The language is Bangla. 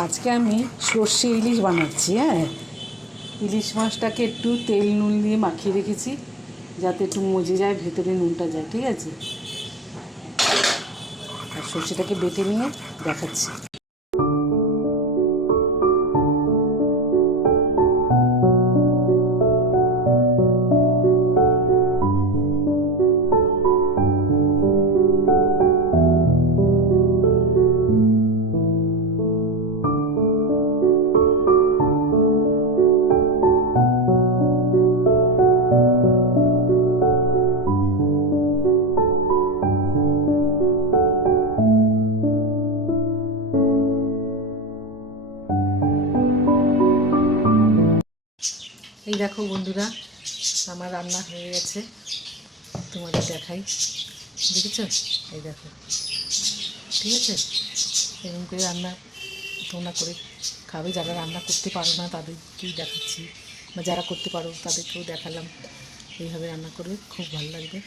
আজকে আমি সর্ষে ইলিশ বানাচ্ছি। হ্যাঁ, ইলিশ মাছটাকে একটু তেল নুন দিয়ে মাখিয়ে রেখেছি যাতে একটু মজে যায়, ভেতরে নুনটা যায়। ঠিক আছে, আর সর্ষেটাকে বেটে নিয়ে দেখাচ্ছি। এই দেখো বন্ধুরা, আমার রান্না হয়ে গেছে, তোমাদের দেখাই। দেখেছো? এই দেখো, ঠিক আছে। এরকম করে রান্না তোমরা করে খাবে। যারা রান্না করতে পারো না তাদেরকেই দেখাচ্ছি, বা যারা করতে পারো তাদেরকেও দেখালাম। এইভাবে রান্না করবে, খুব ভালো লাগবে।